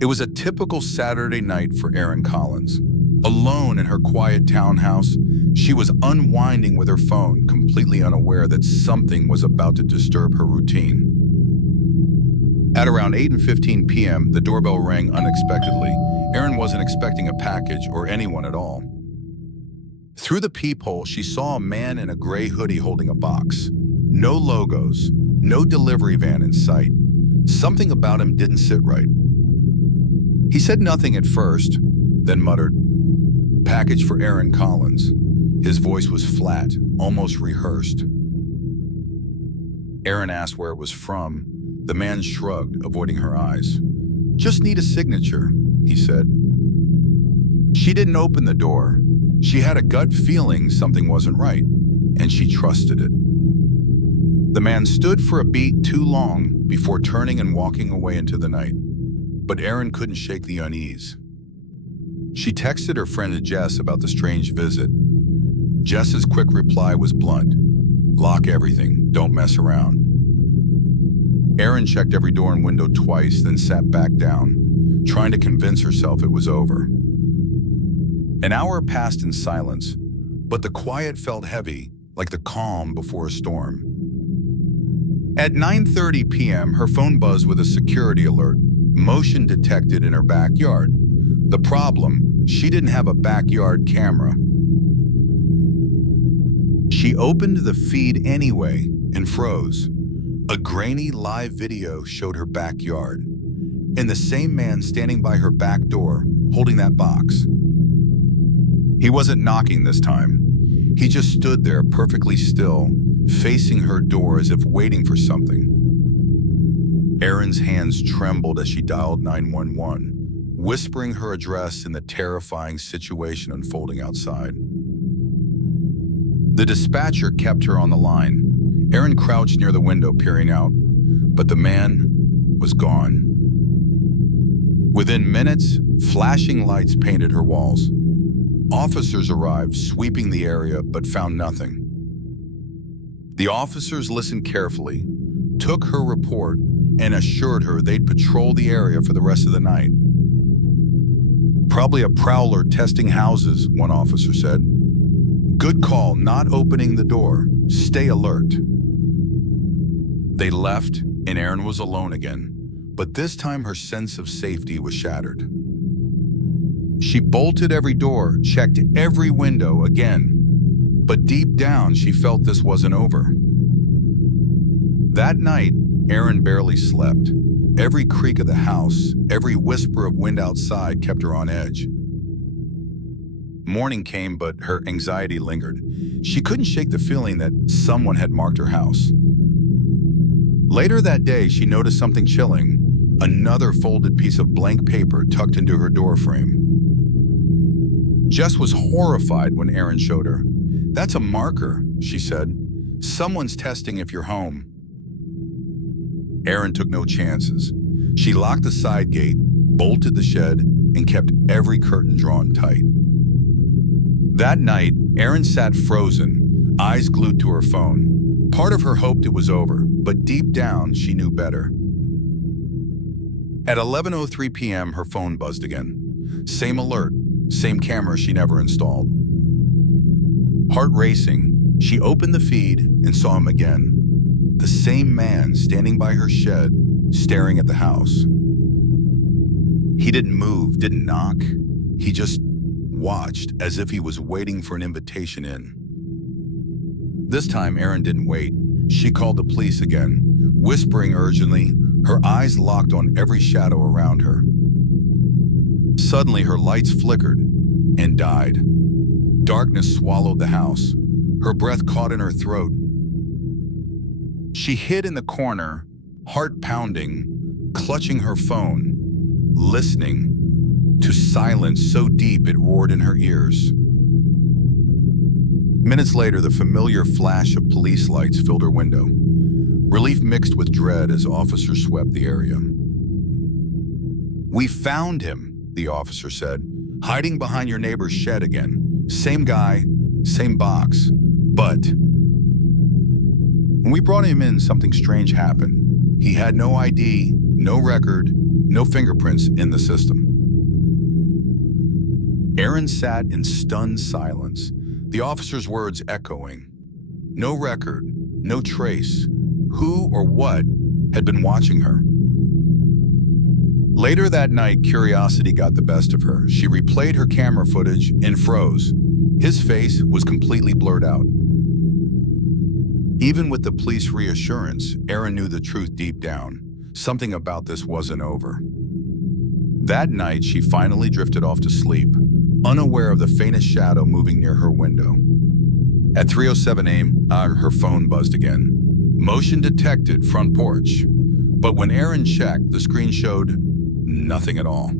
It was a typical Saturday night for Erin Collins. Alone in her quiet townhouse, she was unwinding with her phone, completely unaware that something was about to disturb her routine. At around 8:15 p.m., the doorbell rang unexpectedly. Erin wasn't expecting a package or anyone at all. Through the peephole, she saw a man in a gray hoodie holding a box. No logos, no delivery van in sight. Something about him didn't sit right. He said nothing at first, then muttered, "Package for Erin Collins." His voice was flat, almost rehearsed. Erin asked where it was from. The man shrugged, avoiding her eyes. "Just need a signature," he said. She didn't open the door. She had a gut feeling something wasn't right, and she trusted it. The man stood for a beat too long before turning and walking away into the night. But Erin couldn't shake the unease. She texted her friend Jess about the strange visit. Jess's quick reply was blunt. "Lock everything, don't mess around." Erin checked every door and window twice, then sat back down, trying to convince herself it was over. An hour passed in silence, but the quiet felt heavy, like the calm before a storm. At 9:30 p.m., her phone buzzed with a security alert. Motion detected in her backyard. The problem, she didn't have a backyard camera. She opened the feed anyway and froze. A grainy live video showed her backyard, and the same man standing by her back door, holding that box. He wasn't knocking this time. He just stood there perfectly still, facing her door as if waiting for something. Erin's hands trembled as she dialed 911, whispering her address in the terrifying situation unfolding outside. The dispatcher kept her on the line. Erin crouched near the window, peering out, but the man was gone. Within minutes, flashing lights painted her walls. Officers arrived, sweeping the area, but found nothing. The officers listened carefully, took her report, and assured her they'd patrol the area for the rest of the night. "Probably a prowler testing houses," one officer said. "Good call, not opening the door. Stay alert." They left, and Erin was alone again, but this time her sense of safety was shattered. She bolted every door, checked every window again, but deep down she felt this wasn't over. That night, Erin barely slept. Every creak of the house, every whisper of wind outside kept her on edge. Morning came, but her anxiety lingered. She couldn't shake the feeling that someone had marked her house. Later that day, she noticed something chilling, another folded piece of blank paper tucked into her doorframe. Jess was horrified when Erin showed her. "That's a marker," she said. "Someone's testing if you're home." Erin took no chances. She locked the side gate, bolted the shed, and kept every curtain drawn tight. That night, Erin sat frozen, eyes glued to her phone. Part of her hoped it was over, but deep down, she knew better. At 11:03 p.m., her phone buzzed again. Same alert, same camera she never installed. Heart racing, she opened the feed and saw him again. The same man standing by her shed, staring at the house. He didn't move, didn't knock. He just watched as if he was waiting for an invitation in. This time, Erin didn't wait. She called the police again, whispering urgently, her eyes locked on every shadow around her. Suddenly, her lights flickered and died. Darkness swallowed the house. Her breath caught in her throat. She hid in the corner, heart pounding, clutching her phone, listening to silence so deep it roared in her ears. Minutes later, the familiar flash of police lights filled her window. Relief mixed with dread as officers swept the area. "We found him," the officer said, "hiding behind your neighbor's shed again. Same guy, same box, but..." When we brought him in, something strange happened. He had no ID, no record, No fingerprints in the system. Erin sat in stunned silence, the officer's words echoing. No record, no trace. Who or what had been watching her? Later that night, curiosity got the best of her. She replayed her camera footage and froze. His face was completely blurred out. Even with the police reassurance, Erin knew the truth deep down. Something about this wasn't over. That night, she finally drifted off to sleep, unaware of the faintest shadow moving near her window. At 3:07 a.m., her phone buzzed again. Motion detected, front porch. But when Erin checked, the screen showed nothing at all.